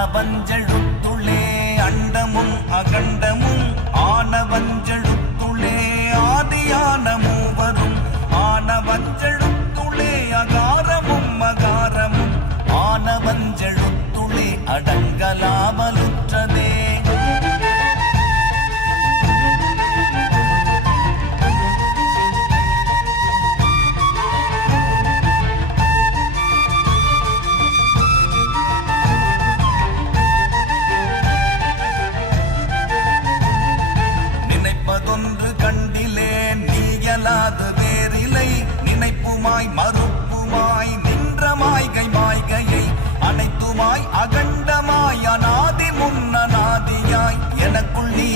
ஆனவஞ்செழுத்துளே அண்டமும் அகண்டமும் ஆனவஞ்செழுத்துளே ஆதியான மூவரும் ஆனவஞ்செழுத்துளே அகாரமும் மகாரமும் ஆனவஞ்செழுத்துளே அடங்கலாமலுற்றதே. நினைப்பதொன்று கண்டிலே நீயலாது வேறிலை நினைப்புமாய் மறுப்புமாய் நின்ற மாய்கை மாய்கையை அனைத்துமாய் அகண்டமாய் அநாதி முன்னநாதியாய் எனக்குள் நீ